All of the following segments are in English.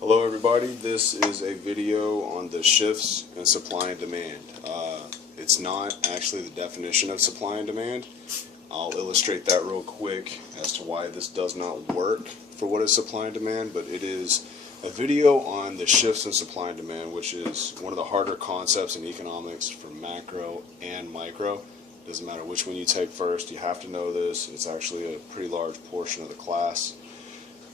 Hello everybody, this is a video on the shifts in supply and demand. It's not actually the definition of supply and demand. I'll illustrate that real quick as to why this does not work for what is supply and demand, but it is a video on the shifts in supply and demand, which is one of the harder concepts in economics for macro and micro. Doesn't matter which one you take first, you have to know this. It's actually a pretty large portion of the class.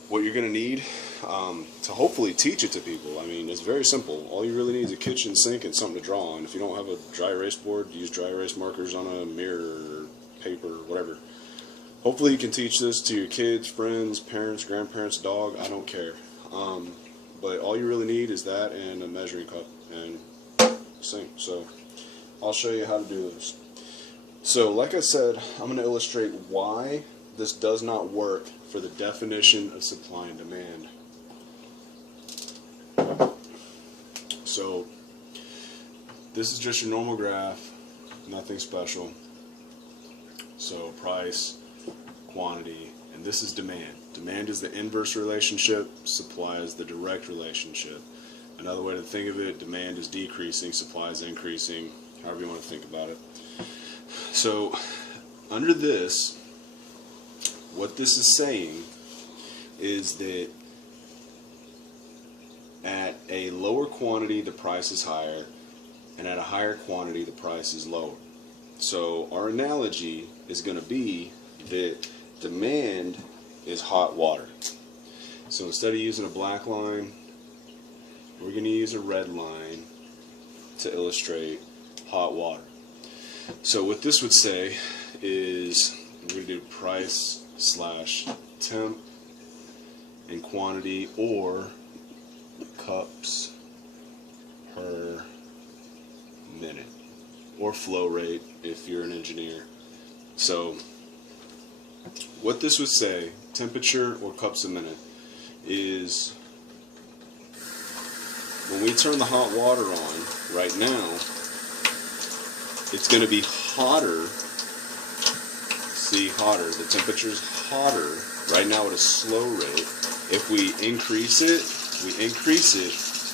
What you're going to need to hopefully teach it to people, I mean, it's very simple. All you really need is a kitchen sink and something to draw on. If you don't have a dry erase board, use dry erase markers on a mirror or paper or whatever. Hopefully you can teach this to your kids, friends, parents, grandparents, dog, I don't care. But all you really need is that and a measuring cup and a sink. So I'll show you how to do this. So like I said, I'm going to illustrate why this does not work for the definition of supply and demand. So this is just your normal graph, nothing special. So price, quantity, and this is demand. Demand is the inverse relationship, supply is the direct relationship. Another way to think of it, demand is decreasing, supply is increasing, however you want to think about it. So under this, what this is saying is that at a lower quantity the price is higher, and at a higher quantity the price is lower. So our analogy is going to be that demand is hot water. So instead of using a black line, we're going to use a red line to illustrate hot water. So what this would say is we're going to do price slash temp and quantity, or cups per minute, or flow rate if you're an engineer. So what this would say, temperature or cups a minute, is when we turn the hot water on right now, it's going to be hotter. See, hotter. The temperature is hotter right now at a slow rate. If we increase it,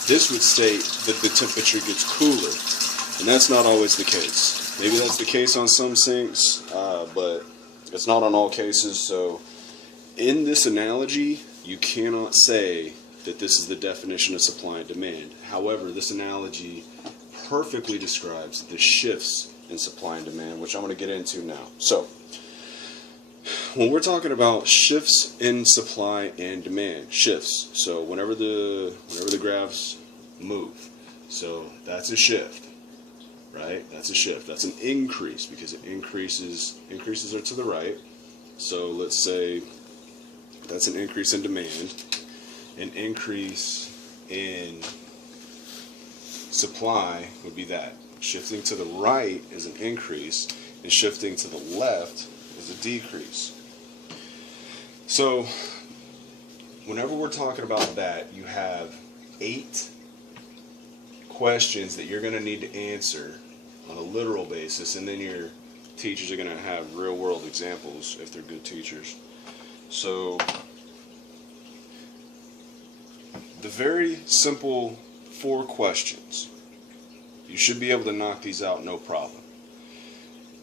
this would state that the temperature gets cooler. And that's not always the case. Maybe that's the case on some sinks, but it's not on all cases. So in this analogy, you cannot say that this is the definition of supply and demand. However, this analogy perfectly describes the shifts in supply and demand, which I'm going to get into now. So when we're talking about shifts in supply and demand, shifts, so whenever the graphs move, so that's a shift, right? That's a shift. That's an increase because it increases are to the right. So let's say that's an increase in demand. An increase in supply would be that. Shifting to the right is an increase, and shifting to the left is a decrease. So whenever we're talking about that, you have 8 questions that you're going to need to answer on a literal basis, and then your teachers are going to have real world examples if they're good teachers. So the very simple 4 questions, you should be able to knock these out no problem.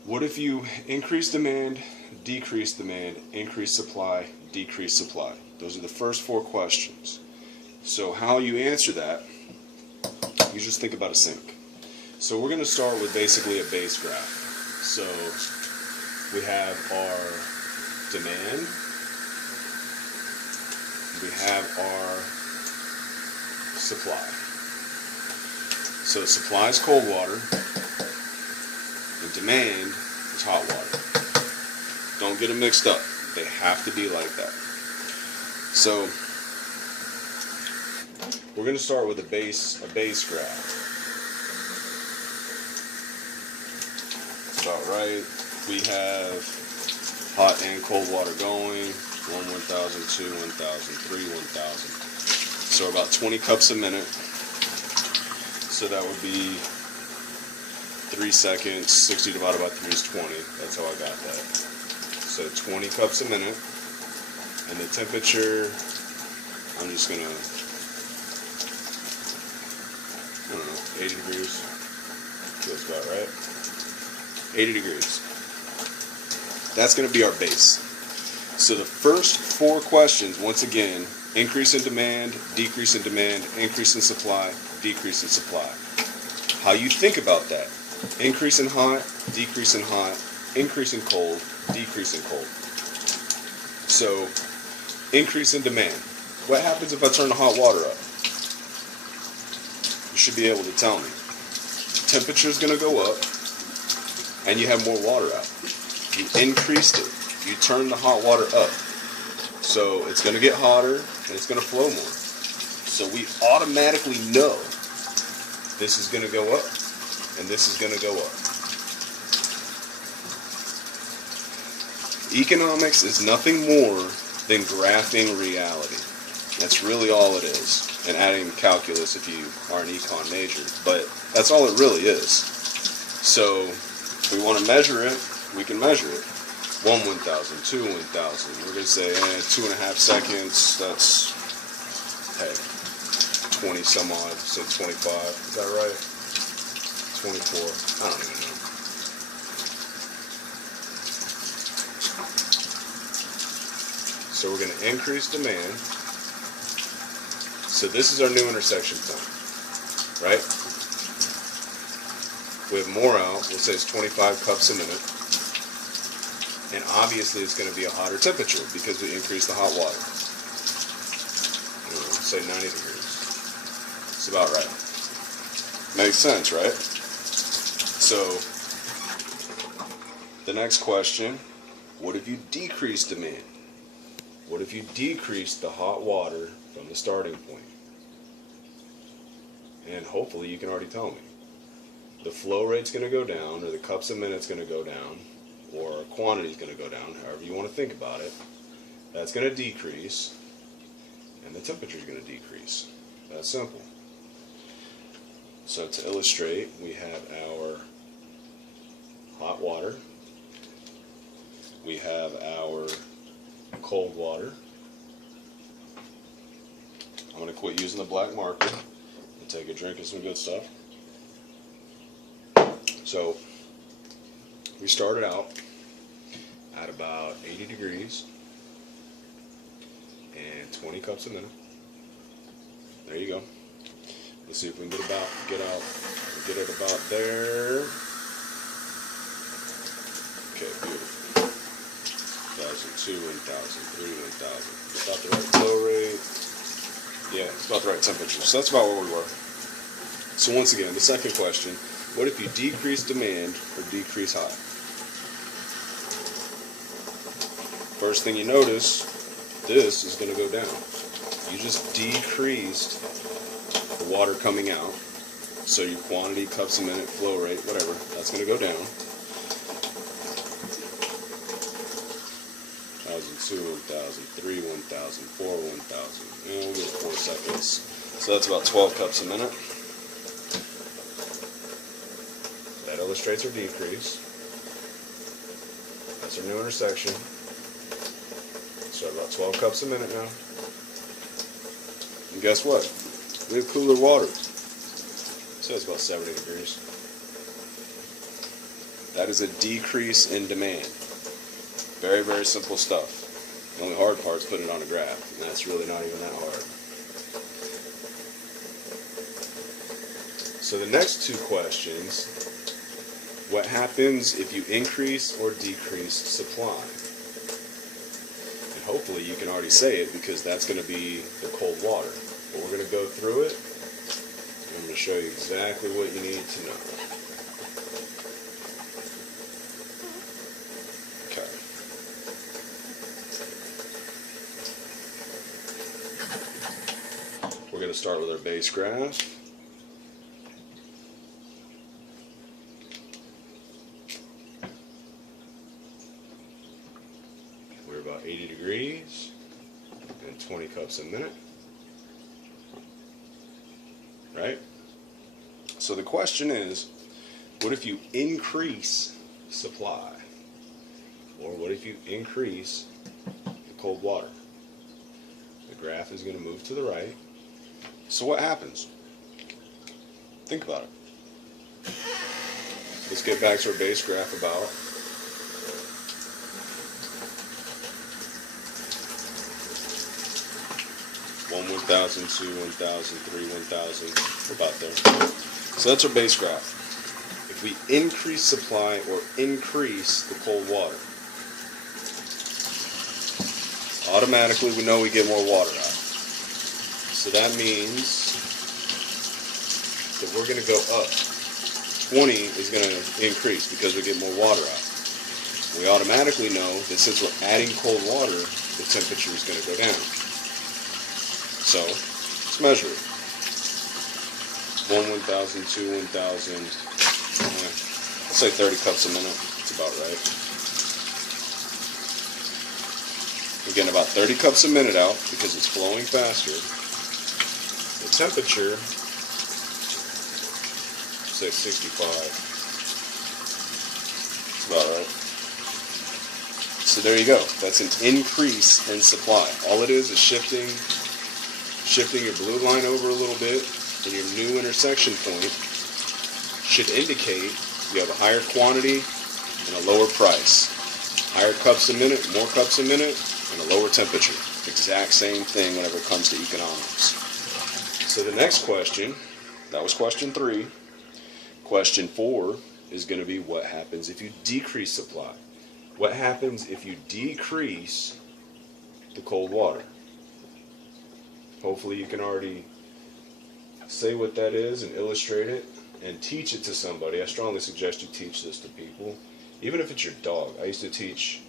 What if you increase demand, decrease demand, increase supply, decrease supply? Those are the first 4 questions. So how you answer that, you just think about a sink. So we're going to start with basically a base graph. So we have our demand, we have our supply. So supply is cold water, and demand is hot water. Don't get them mixed up. They have to be like that. So we're going to start with a base graph. That's about right. We have hot and cold water going. 1, 1,000, 2, 1,000, 3, 1,000. So about 20 cups a minute. So that would be 3 seconds. 60 divided by 3 is 20. That's how I got that. So 20 cups a minute. And the temperature, I'm just going to right? 80 degrees. That's going to be our base. So the first 4 questions, once again, increase in demand, decrease in demand, increase in supply, decrease in supply. How you think about that? Increase in hot, decrease in hot, increase in cold, decrease in cold. So, increase in demand. What happens if I turn the hot water up? You should be able to tell me. Temperature is going to go up, and you have more water out. You increased it. You turn the hot water up. So it's going to get hotter, and it's going to flow more. So we automatically know this is going to go up, and this is going to go up. Economics is nothing more than graphing reality. That's really all it is. And adding calculus if you are an econ major. But that's all it really is. So if we want to measure it, we can measure it. 1 1,000, 2 1,000. We're going to say 2.5 seconds. That's, hey, 20 some odd. So 25. Is that right? 24. I don't even know. So we're going to increase demand. So this is our new intersection point, right? We have more out. We'll say it's 25 cups a minute. And obviously it's going to be a hotter temperature because we increased the hot water. Say 90 degrees. It's about right. Makes sense, right? So the next question, what if you decrease demand? What if you decrease the hot water from the starting point? And hopefully you can already tell me. The flow rate's going to go down, or the cups a minute's going to go down, or quantity's going to go down, however you want to think about it. That's going to decrease, and the temperature's going to decrease. That's simple. So to illustrate, we have our hot water. We have our cold water. I'm going to quit using the black marker and take a drink of some good stuff. So we started out at about 80 degrees and 20 cups a minute. There you go. Let's see if we can get it about there. Okay, beautiful. 1,000, 2, 1,000, 3, 1,000. It's about the right flow rate. Yeah, it's about the right temperature. So that's about where we were. So once again, the second question, what if you decrease demand or decrease hot? First thing you notice, this is going to go down. You just decreased the water coming out. So your quantity, cups a minute, flow rate, whatever, that's going to go down. 1,000, 2, 1,000, 3, 1,000, 4, 1,000. We'll get 4 seconds. So that's about 12 cups a minute. That illustrates our decrease. That's our new intersection. So about 12 cups a minute now. And guess what? We have cooler water. So it's about 70 degrees. That is a decrease in demand. Very, very simple stuff. The only hard part is putting it on a graph, and that's really not even that hard. So the next 2 questions, what happens if you increase or decrease supply? And hopefully you can already say it because that's going to be the cold water. But we're going to go through it, and I'm going to show you exactly what you need to know. We're going to start with our base graph. We're about 80 degrees and 20 cups a minute. Right? So the question is, what if you increase supply? Or what if you increase the cold water? The graph is going to move to the right. So what happens? Think about it. let's get back to our base graph about 1,000, 2, 1,000, 3, 1,000, about there. So that's our base graph. If we increase supply or increase the cold water, automatically we know we get more water out. So that means that we're going to go up. 20 is going to increase because we get more water out. We automatically know that since we're adding cold water, the temperature is going to go down. So, let's measure it. 1, 1,000, 2, 1,000, let's say 30 cups a minute. That's about right. We're getting about 30 cups a minute out because it's flowing faster. The temperature, say 65. That's about right. So there you go. That's an increase in supply. All it is shifting your blue line over a little bit, and your new intersection point should indicate you have a higher quantity and a lower price. Higher cups a minute, more cups a minute, and a lower temperature. Exact same thing whenever it comes to economics. So the next question, that was question 3. Question 4 is going to be what happens if you decrease supply? What happens if you decrease the cold water? Hopefully you can already say what that is and illustrate it and teach it to somebody. I strongly suggest you teach this to people, even if it's your dog. I used to teach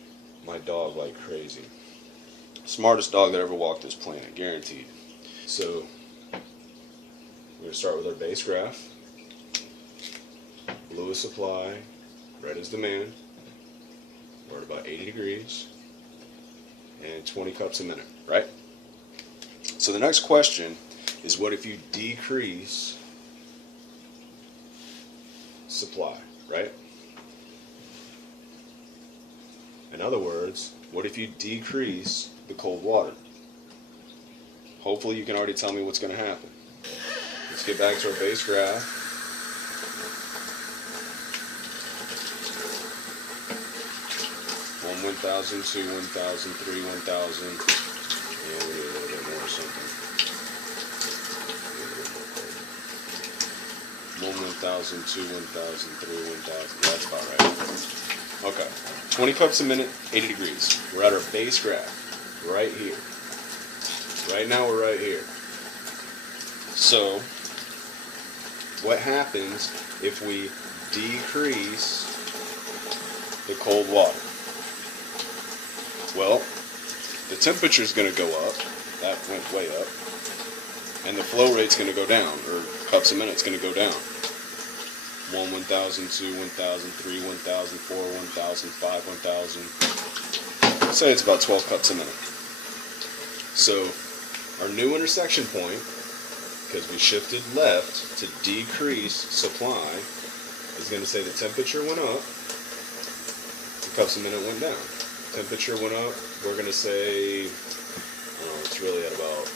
my dog like crazy. Smartest dog that ever walked this planet, guaranteed. So we're going to start with our base graph. Blue is supply, red is demand. We're at about 80 degrees and 20 cups a minute, right? So the next question is, what if you decrease supply, right? In other words, what if you decrease the cold water? Hopefully you can already tell me what's going to happen. Let's get back to our base graph. One 1,000, 2, 1,000, 3, 1,000. Yeah, we need a little bit more or something. 1, 1,000, 2, 1,000, 3, 1,000. That's about right. Okay. 20 cups a minute, 80 degrees. We're at our base graph. Right here. Right now we're right here. So, what happens if we decrease the cold water? Well, the temperature is going to go up. That went way up. And the flow rate's going to go down, or cups a minute is going to go down. 1, 1,000, 2, 1,000, 3, 1,000, 4, 1,000, 5, 1,000. Let's say it's about 12 cups a minute. So our new intersection point, because we shifted left to decrease supply, is going to say the temperature went up, the cups a minute went down. Temperature went up, we're going to say, it's really at about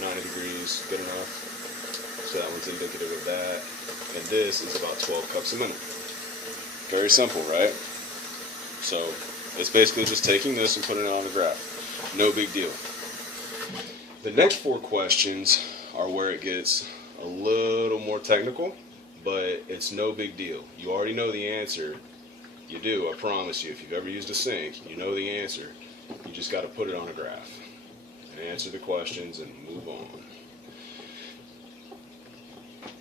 90 degrees, good enough. So that one's indicative of that. And this is about 12 cups a minute. Very simple, right? So it's basically just taking this and putting it on the graph. No big deal. The next 4 questions are where it gets a little more technical, but it's no big deal. You already know the answer. You do, I promise you. If you've ever used a sink, you know the answer. You just got to put it on a graph and answer the questions and move on.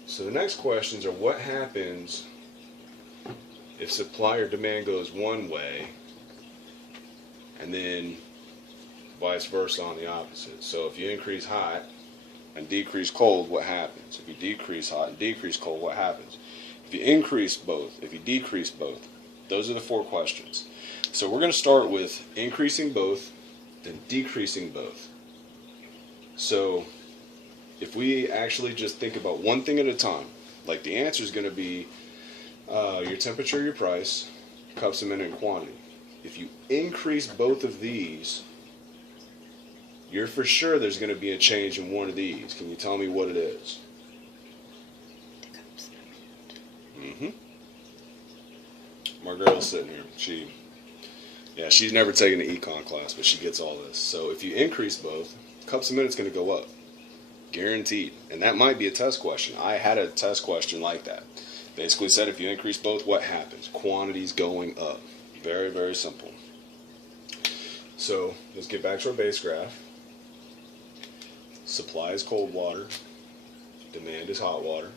So the next questions are, what happens if supply or demand goes one way and then vice versa on the opposite? So if you increase hot and decrease cold, what happens? If you decrease hot and decrease cold, what happens? If you increase both, if you decrease both, those are the 4 questions. So we're going to start with increasing both, then decreasing both. So if we actually just think about one thing at a time, like the answer is going to be your temperature, your price, cups a minute, and quantity. If you increase both of these, you're for sure there's going to be a change in one of these. Can you tell me what it is? My girl's sitting here. She's never taken an econ class, but she gets all this. So if you increase both, cups a minute's going to go up. Guaranteed. And that might be a test question. I had a test question like that. Basically said if you increase both, what happens? Quantities going up. Very, very simple. So let's get back to our base graph. Supply is cold water. Demand is hot water.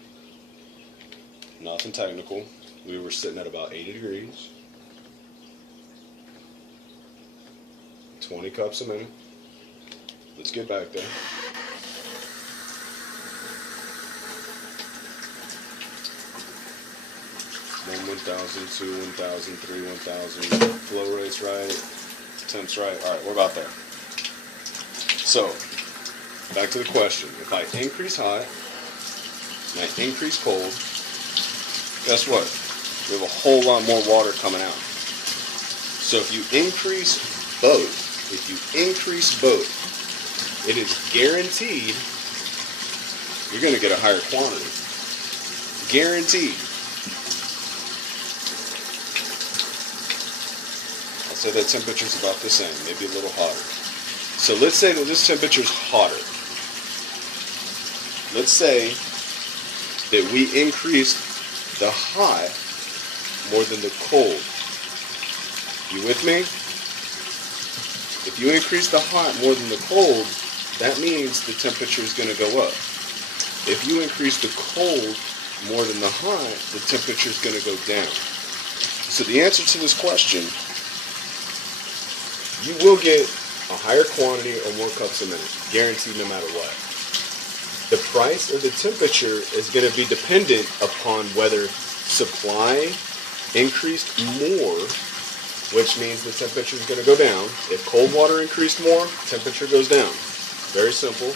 Nothing technical. We were sitting at about 80 degrees. 20 cups a minute. Let's get back there. One 1,000, 2 1,000, 3 1,000. Flow rate's right. Temps right. Alright, we're about there. So, back to the question. If I increase hot and I increase cold, guess what? We have a whole lot more water coming out. So if you increase both, it is guaranteed you're going to get a higher quantity. Guaranteed. I'll say that temperature's about the same, maybe a little hotter. So let's say that this temperature's hotter. Let's say that we increased the hot more than the cold. You with me? If you increase the hot more than the cold, that means the temperature is going to go up. If you increase the cold more than the hot, the temperature is going to go down. So the answer to this question, you will get a higher quantity or more cups a minute, guaranteed no matter what. The price or the temperature is going to be dependent upon whether supply increased more, which means the temperature is going to go down. If cold water increased more, temperature goes down. Very simple.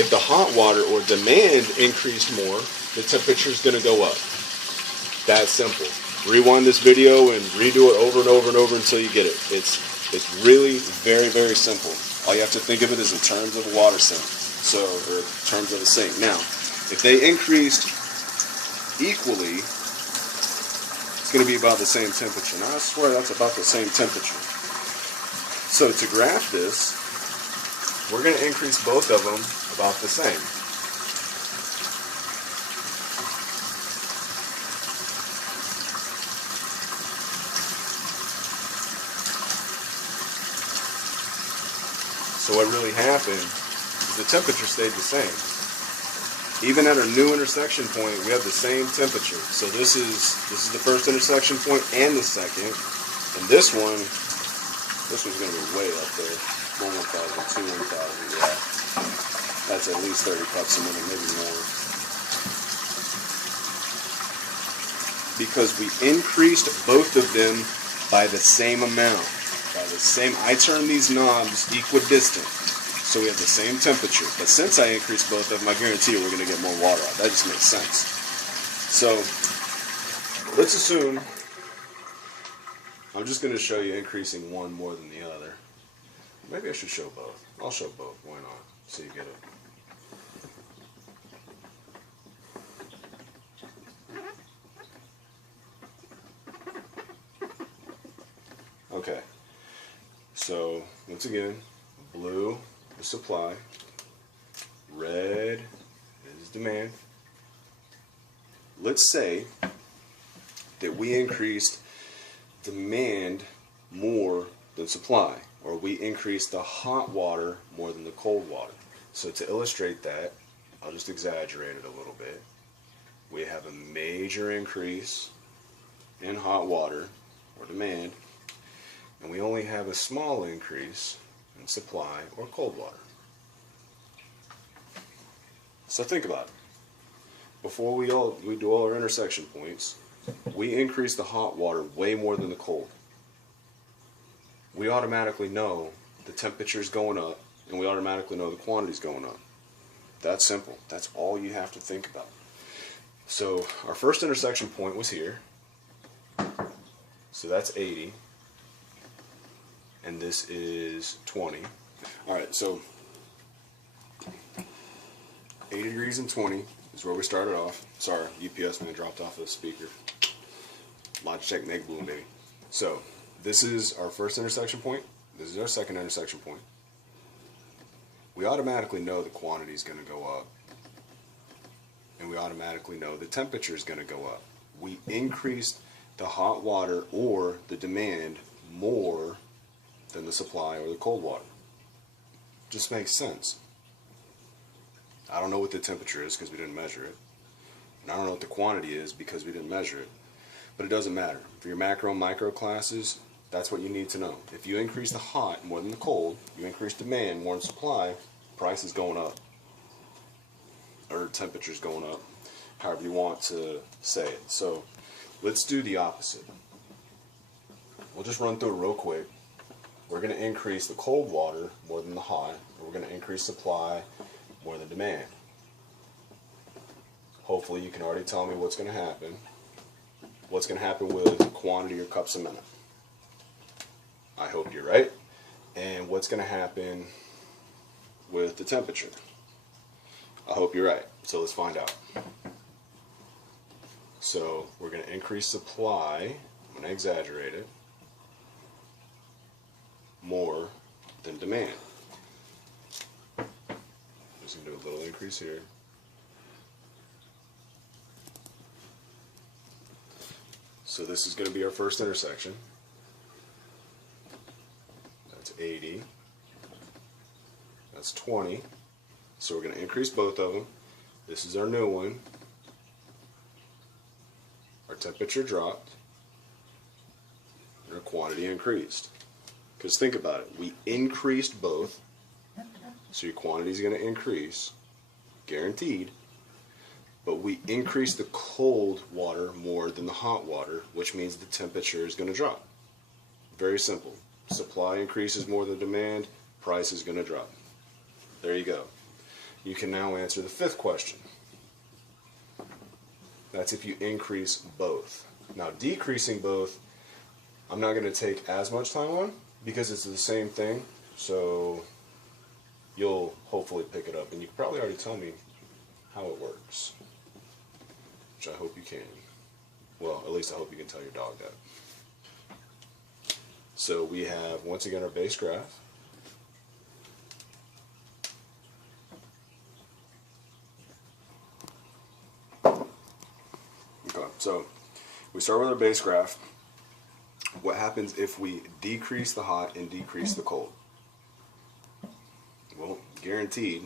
If the hot water or demand increased more, the temperature is going to go up. That simple. Rewind this video and redo it over and over and over until you get it. It's really very, very simple. All you have to think of it is in terms of a water sink. So, or in terms of a sink. Now, if they increased equally, it's going to be about the same temperature. Now, I swear that's about the same temperature. So, to graph this, we're going to increase both of them about the same. So what really happened is the temperature stayed the same. Even at our new intersection point, we have the same temperature. So this is the first intersection point and the second. And this one's going to be way up there. 1 1,000, 2 1,000, yeah. That's at least 30 cups a minute, maybe more. Because we increased both of them by the same amount. I turn these knobs equidistant, so we have the same temperature. But since I increased both of them, I guarantee you we're going to get more water out. That just makes sense. So let's assume I'm just going to show you increasing one more than the other. Maybe I should show both. I'll show both. Why not? So you get it. Okay. So, once again, blue is supply, red is demand. Let's say that we increased demand more than supply, or we increased the hot water more than the cold water. So to illustrate that, I'll just exaggerate it a little bit. We have a major increase in hot water, or demand, and we only have a small increase in supply or cold water. So think about it. Before we do all our intersection points, we increase the hot water way more than the cold. We automatically know the temperature's going up, and we automatically know the quantity's going up. That's simple. That's all you have to think about. So our first intersection point was here. So that's 80. And this is 20. Alright, so 80 degrees and 20 is where we started off. Sorry, UPS man dropped off the speaker. Logitech Meg Bloom, baby. So this is our first intersection point. This is our second intersection point. We automatically know the quantity is going to go up. And we automatically know the temperature is going to go up. We increased the hot water or the demand more than the supply or the cold water. Just makes sense. I don't know what the temperature is because we didn't measure it. And I don't know what the quantity is because we didn't measure it. But it doesn't matter. For your macro and micro classes, that's what you need to know. If you increase the hot more than the cold, you increase demand more than supply, price is going up. Or temperature's going up. However you want to say it. So let's do the opposite. We'll just run through it real quick. We're going to increase the cold water more than the hot. And we're going to increase supply more than demand. Hopefully you can already tell me what's going to happen. What's going to happen with quantity or cups a minute. I hope you're right. And what's going to happen with the temperature. I hope you're right. So let's find out. So we're going to increase supply. I'm going to exaggerate it. More than demand. Just going to do a little increase here. So this is going to be our first intersection. That's 80. That's 20. So we're going to increase both of them. This is our new one. Our temperature dropped. And our quantity increased. Because think about it. We increased both. So your quantity is going to increase. Guaranteed. But we increased the cold water more than the hot water, which means the temperature is going to drop. Very simple. Supply increases more than demand. Price is going to drop. There you go. You can now answer the fifth question. That's if you increase both. Now decreasing both, I'm not going to take as much time on because it's the same thing. So you'll hopefully pick it up. And you can probably already tell me how it works. Which I hope you can. Well, at least I hope you can tell your dog that. So we have, once again, our base graph. Okay, so we start with our base graph. What happens if we decrease the hot and decrease the cold? Well, guaranteed,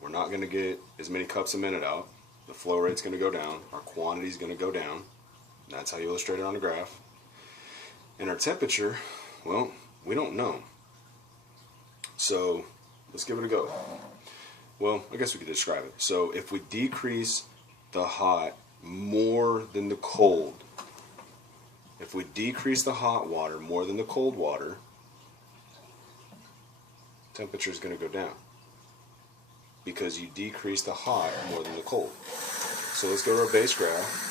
we're not going to get as many cups a minute out. The flow rate's going to go down. Our quantity is going to go down. That's how you illustrate it on the graph. And our temperature, well, we don't know. So let's give it a go. Well, I guess we could describe it. So if we decrease the hot more than the cold, if we decrease the hot water more than the cold water, temperature is going to go down. Because you decrease the hot more than the cold. So let's go to our base graph.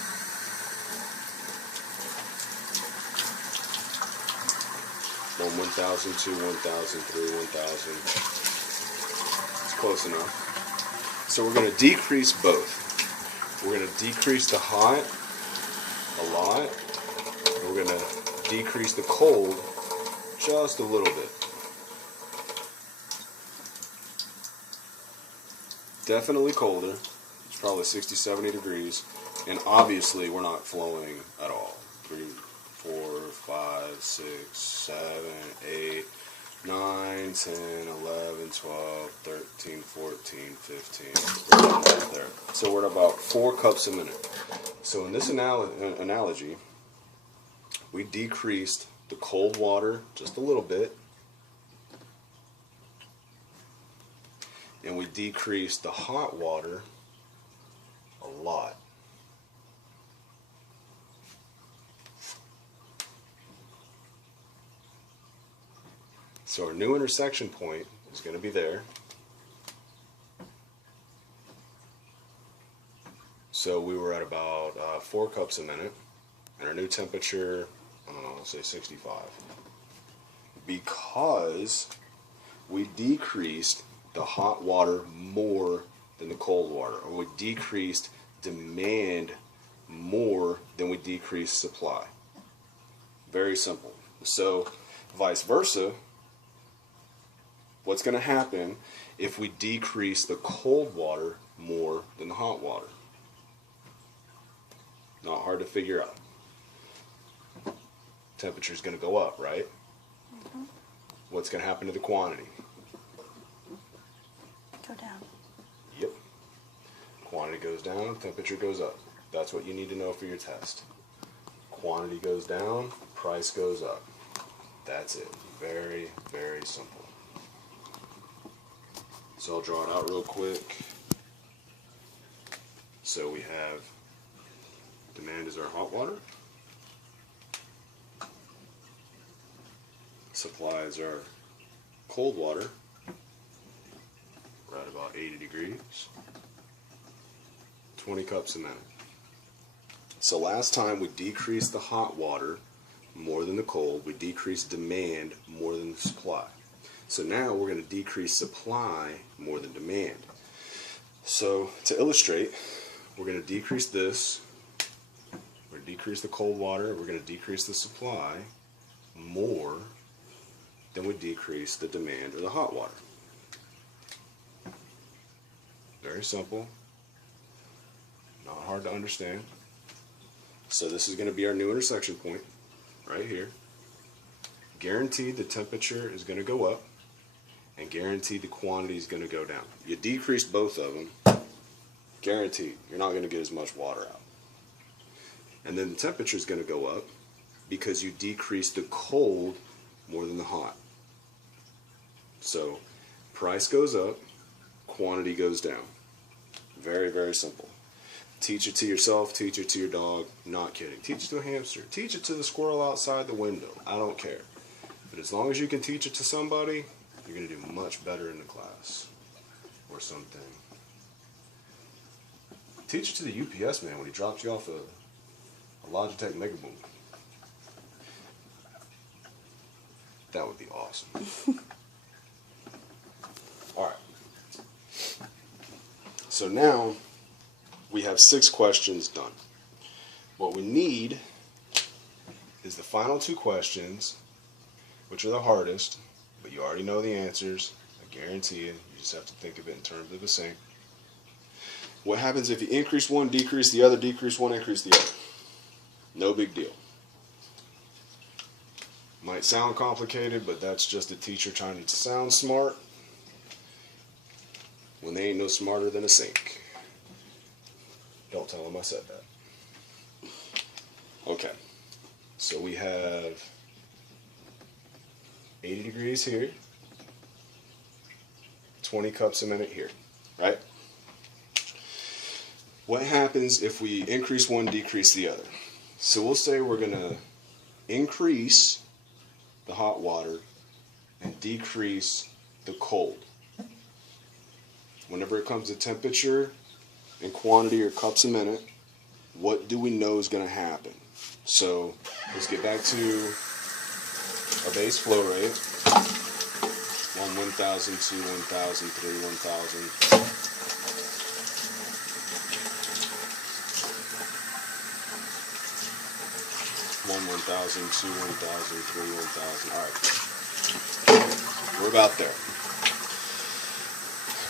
From 1,000 to 1,000 through 1,000. It's close enough. So we're going to decrease both. We're going to decrease the hot a lot. And we're going to decrease the cold just a little bit. Definitely colder. It's probably 60, 70 degrees. And obviously we're not flowing at all. 3, 4, 5, 6, 7, 8, 9, 10, 11, 12, 13, 14, 15. We're right there. So we're at about 4 cups a minute. So in this analogy, we decreased the cold water just a little bit. And we decreased the hot water a lot. So our new intersection point is going to be there. So we were at about 4 cups a minute. And our new temperature, let's say 65. Because we decreased the hot water more than the cold water, or we decreased demand more than we decrease supply. Very simple. So vice versa, what's going to happen if we decrease the cold water more than the hot water? Not hard to figure out. Temperature is going to go up, right? Mm-hmm. What's going to happen to the quantity? Go down. Yep. Quantity goes down, temperature goes up. That's what you need to know for your test. Quantity goes down, price goes up. That's it. Very, very simple. So I'll draw it out real quick. So we have demand is our hot water. Supply is our cold water. Right about 80 degrees. 20 cups a minute. So last time we decreased the hot water more than the cold. We decreased demand more than the supply. So now we're going to decrease supply more than demand. So to illustrate, we're going to decrease this. We're going to decrease the cold water. We're going to decrease the supply more than we decrease the demand or the hot water. Very simple. Not hard to understand. So this is going to be our new intersection point right here. Guaranteed the temperature is going to go up, and guaranteed the quantity is going to go down. You decrease both of them, guaranteed you're not going to get as much water out. And then the temperature is going to go up because you decrease the cold more than the hot. So price goes up, quantity goes down. Very, very simple. Teach it to yourself, teach it to your dog. Not kidding. Teach it to a hamster. Teach it to the squirrel outside the window. I don't care. But as long as you can teach it to somebody, you're going to do much better in the class or something. Teach it to the UPS man when he drops you off a Logitech Megaboom. That would be awesome. Alright. So now we have 6 questions done. What we need is the final 2 questions, which are the hardest, but you already know the answers. I guarantee you. You just have to think of it in terms of a sink. What happens if you increase one, decrease the other, decrease one, increase the other? No big deal. Might sound complicated, but that's just a teacher trying to sound smart when they ain't no smarter than a sink. Don't tell them I said that. Okay. So we have 80 degrees here, 20 cups a minute here, right? What happens if we increase one, decrease the other? So we'll say we're going to increase the hot water and decrease the cold. Whenever it comes to temperature and quantity or cups a minute, what do we know is going to happen? So let's get back to our base flow rate. 1, 1,000, 2, 1,000, 3, 1,000. 1, 1,000, 2, 1,000, 3, 1,000. Alright. We're about there.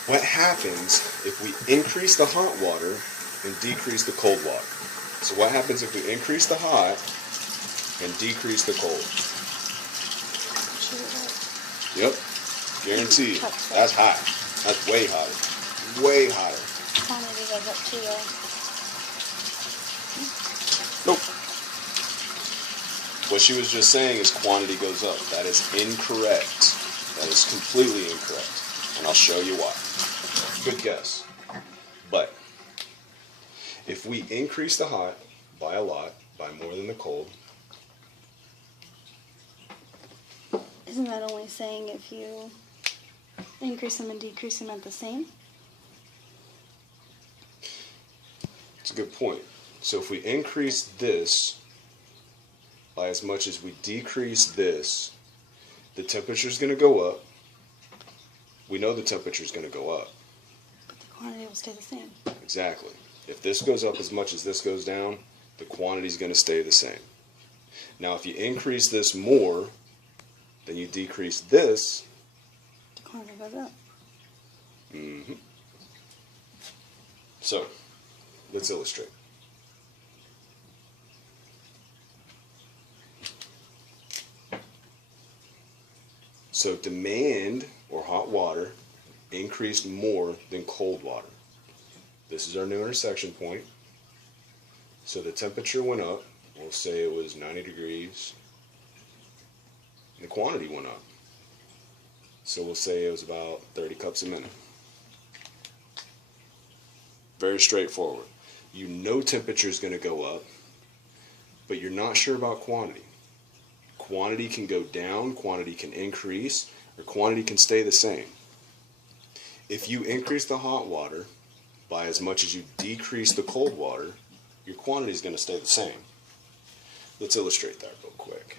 What happens if we increase the hot water and decrease the cold water? So what happens if we increase the hot and decrease the cold? Yep. Guaranteed. That's hot. That's way hotter. Way hotter. Quantity goes up too, though. Nope. What she was just saying is quantity goes up. That is incorrect. That is completely incorrect. And I'll show you why. Good guess. But if we increase the hot by a lot, by more than the cold. Isn't that only saying if you increase them and decrease them at the same? It's a good point. So if we increase this by as much as we decrease this, the temperature is going to go up. We know the temperature is going to go up. But the quantity will stay the same. Exactly. If this goes up as much as this goes down, the quantity is going to stay the same. Now, if you increase this more than you decrease this, The quantity goes up. So, let's illustrate. So demand, or hot water, increased more than cold water. This is our new intersection point. So the temperature went up. We'll say it was 90 degrees. And the quantity went up. So we'll say it was about 30 cups a minute. Very straightforward. You know temperature is going to go up, but you're not sure about quantity. Quantity can go down, quantity can increase, or quantity can stay the same. If you increase the hot water by as much as you decrease the cold water, your quantity is going to stay the same. Let's illustrate that real quick.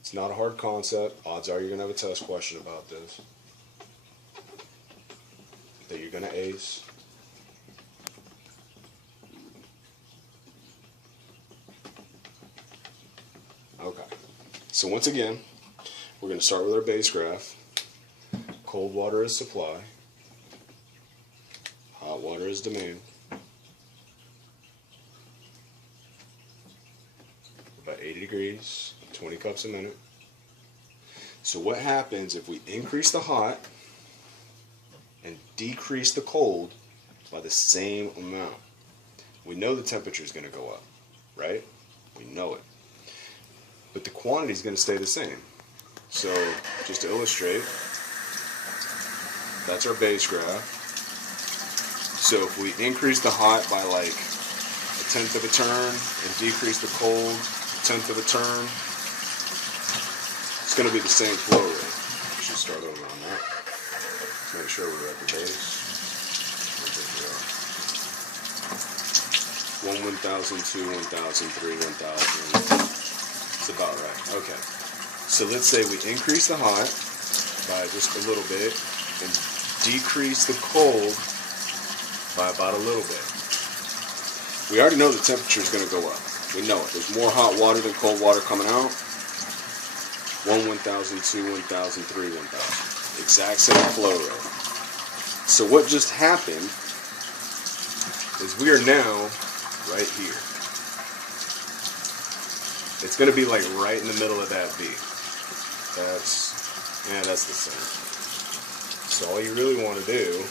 It's not a hard concept. Odds are you're going to have a test question about this that you're going to ace. Okay. So once again, we're going to start with our base graph. Cold water is supply. Hot water is demand. About 80 degrees, 20 cups a minute. So what happens if we increase the hot and decrease the cold by the same amount? We know the temperature is going to go up, right? We know it. But the quantity is going to stay the same. So just to illustrate, that's our base graph. So if we increase the hot by like 1/10 of a turn and decrease the cold 1/10 of a turn, it's going to be the same flow rate. We should start over on that. Let's make sure we're at the base. I think we are. 1, 1,000, 2, 1,000, 3, 1,000. It's about right. Okay. So let's say we increase the hot by just a little bit and decrease the cold by about a little bit. We already know the temperature is going to go up. We know it. There's more hot water than cold water coming out. 1, 1,000, 2, 1,000, 3, 1,000. Exact same flow rate. So what just happened is we are now right here. It's going to be like right in the middle of that V. That's the same. So all you really want to do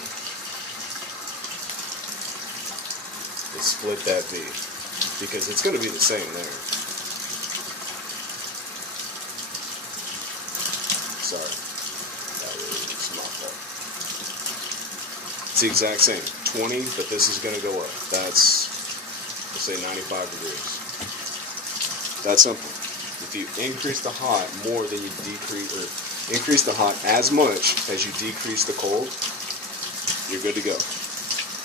is split that V, because it's going to be the same there. Sorry, that was my fault. It's the exact same, 20, but this is going to go up. That's, let's say, 95 degrees. That's simple. If you increase the hot more than you decrease, or increase the hot as much as you decrease the cold, you're good to go.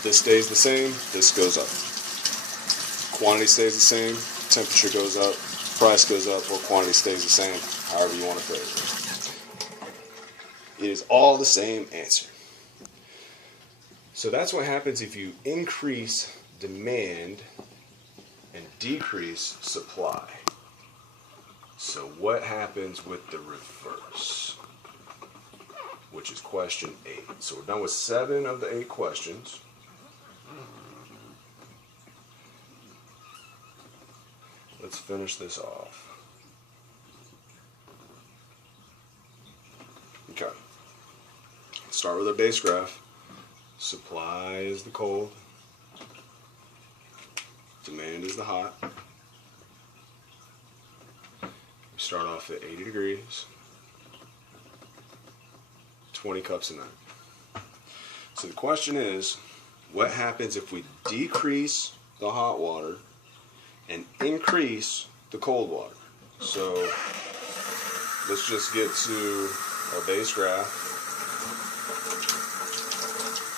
This stays the same, this goes up. Quantity stays the same, temperature goes up, price goes up, or quantity stays the same, however you want to phrase it. It is all the same answer. So that's what happens if you increase demand and decrease supply. So what happens with the reverse? Which is question 8. So we're done with 7 of the 8 questions. Let's finish this off. Okay. Let's start with our base graph. Supply is the cold. Demand is the hot. We start off at 80 degrees. 20 cups a minute. So the question is, what happens if we decrease the hot water and increase the cold water? So let's just get to our base graph.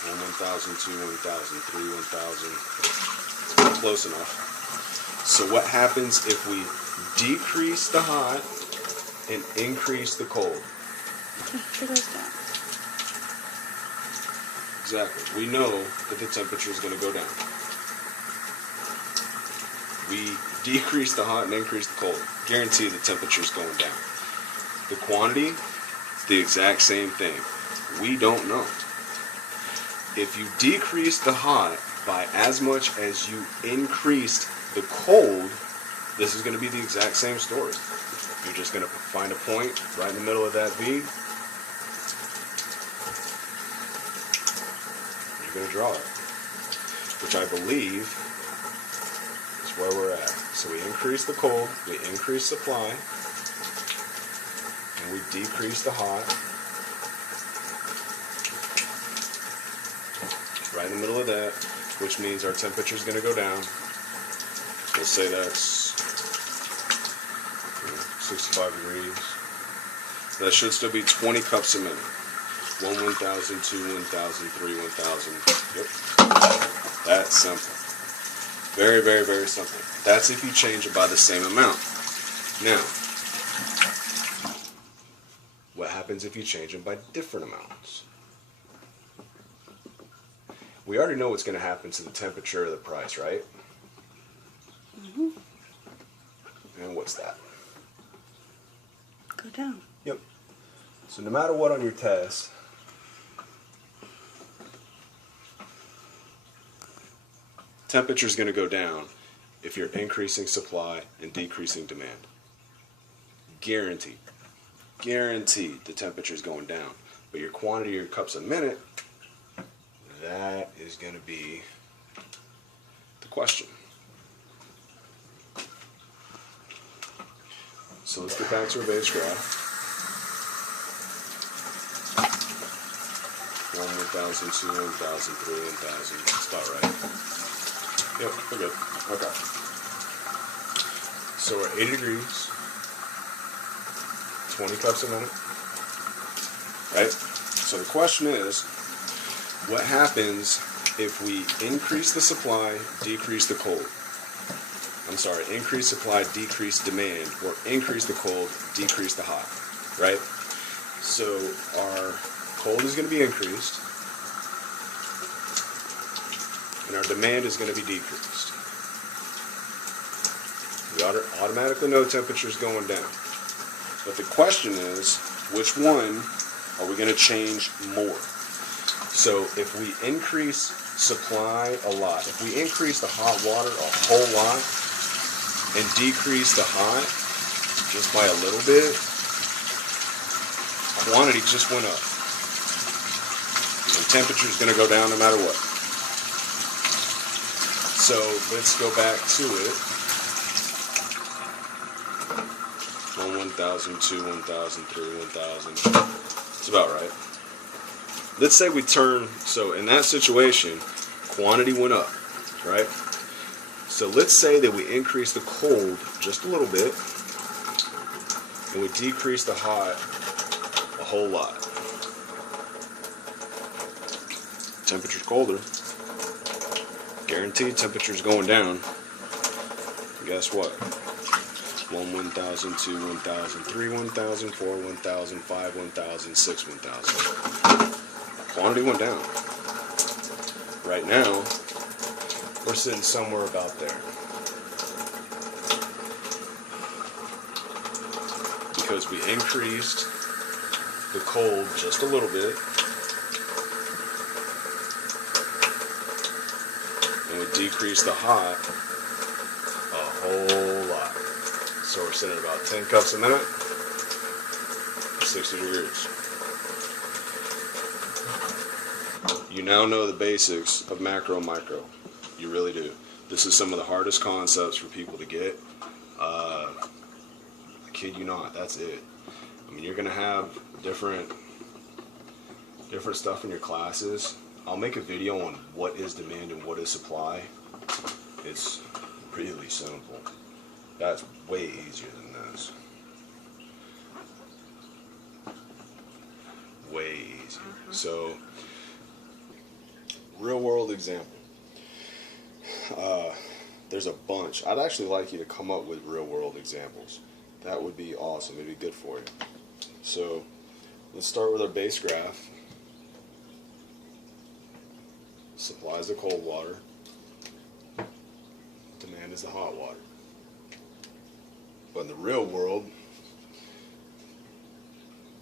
1, 1,000, 2, 1,000, 3, 1,000. Close enough. So what happens if we decrease the hot and increase the cold? Temperature goes down. Exactly. We know that the temperature is going to go down. We decrease the hot and increase the cold. Guarantee the temperature is going down. The quantity is the exact same thing. We don't know. If you decrease the hot by as much as you increased the cold, this is going to be the exact same story. You're just going to find a point right in the middle of that V. You're going to draw it, which I believe is where we're at. So we increase the cold, we increase supply, and we decrease the hot. Right in the middle of that, which means our temperature is going to go down. Let's say that's 65 degrees. That should still be 20 cups a minute. 1, 1,000, 2, 1,000, 3, 1,000. Yep. That's simple. Very, very, very simple. That's if you change it by the same amount. Now, what happens if you change them by different amounts? We already know what's going to happen to the temperature or the price, right? Mm-hmm. And what's that? Go down. Yep. So no matter what on your test, temperature is going to go down if you're increasing supply and decreasing demand. Guaranteed. Guaranteed the temperature is going down. But your quantity of your cups a minute, that is going to be the question. So let's get back to our base graph. 1, 1,000, 2, 1,000, 3, 1,000. That's about right. Yep, we're good. Okay. So we're 80 degrees, 20 cups a minute. Right? So the question is, what happens if we increase the supply, decrease the cold? I'm sorry, increase supply, decrease demand, or increase the cold, decrease the hot, right? So our cold is going to be increased, and our demand is going to be decreased. We automatically know temperature is going down. But the question is, which one are we going to change more? So if we increase supply a lot, if we increase the hot water a whole lot and decrease the hot just by a little bit, quantity just went up. And temperature is going to go down no matter what. So let's go back to it. 1, 1,000, 2, 1,000, 3, 1,000. It's about right. Let's say we turn, so in that situation, quantity went up, right? So let's say that we increase the cold just a little bit, and we decrease the hot a whole lot. Temperature's colder. Guaranteed temperature's going down. And guess what? 1, 1,000, 2, 1,000, 3, 1,000, 4, 1,000, 5, 1,000, 6, 1,000. Quantity went down. Right now, we're sitting somewhere about there. Because we increased the cold just a little bit, and we decreased the hot a whole lot. So we're sitting at about 10 cups a minute, 60 degrees. You now know the basics of macro and micro. You really do. This is some of the hardest concepts for people to get. I kid you not, that's it. I mean, you're going to have different stuff in your classes. I'll make a video on what is demand and what is supply. It's really simple. That's way easier than this. Way easier. So, real world example. There's a bunch. I'd actually like you to come up with real world examples. That would be awesome. It'd be good for you. So let's start with our base graph. Supply is the cold water. Demand is the hot water. But in the real world,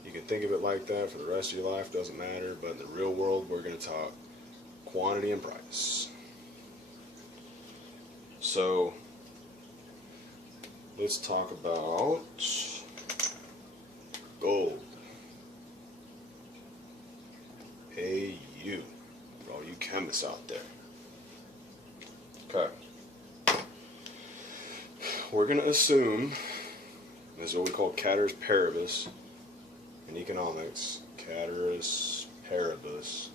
you can think of it like that for the rest of your life, doesn't matter. But in the real world, we're going to talk quantity and price. So let's talk about gold. AU, for all you chemists out there. Okay. We're going to assume, this is what we call ceteris paribus in economics. Ceteris paribus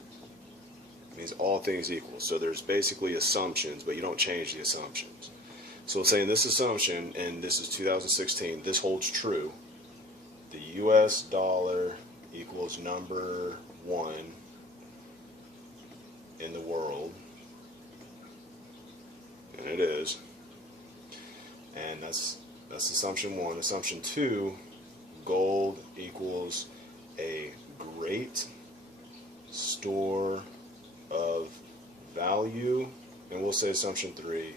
means all things equal. So there's basically assumptions, but you don't change the assumptions. So we'll say in this assumption, and this is 2016, this holds true. The US dollar equals number 1 in the world. And it is. And that's assumption 1. Assumption 2, gold equals a great store of value. And we'll say assumption 3,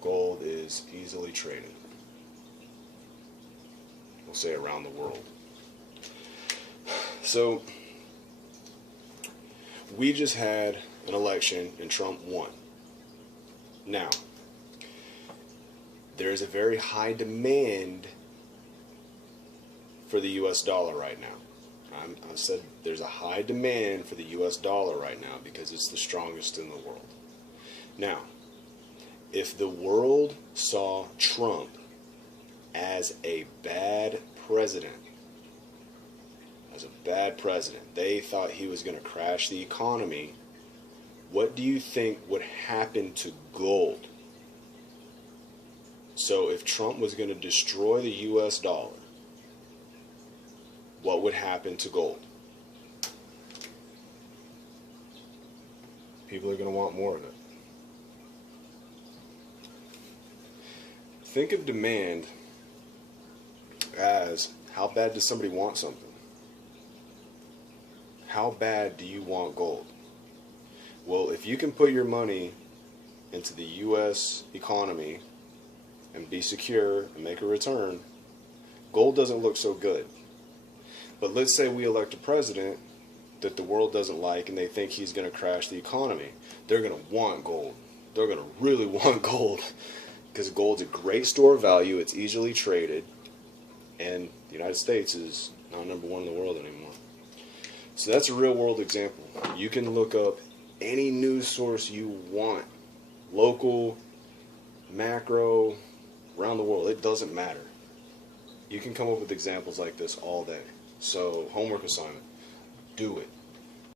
gold is easily traded. We'll say around the world. So we just had an election and Trump won. Now, there is a very high demand for the US dollar right now. I said there's a high demand for the US dollar right now because it's the strongest in the world. Now, if the world saw Trump as a bad president, they thought he was going to crash the economy, what do you think would happen to gold? So if Trump was going to destroy the US dollar, what would happen to gold? People are going to want more of it. Think of demand as how bad does somebody want something? How bad do you want gold? Well, if you can put your money into the US economy and be secure and make a return, gold doesn't look so good. But let's say we elect a president that the world doesn't like and they think he's going to crash the economy. They're going to want gold. They're going to really want gold because gold's a great store of value. It's easily traded. And the United States is not number 1 in the world anymore. So that's a real world example. You can look up any news source you want. Local, macro, around the world. It doesn't matter. You can come up with examples like this all day. So, homework assignment. Do it.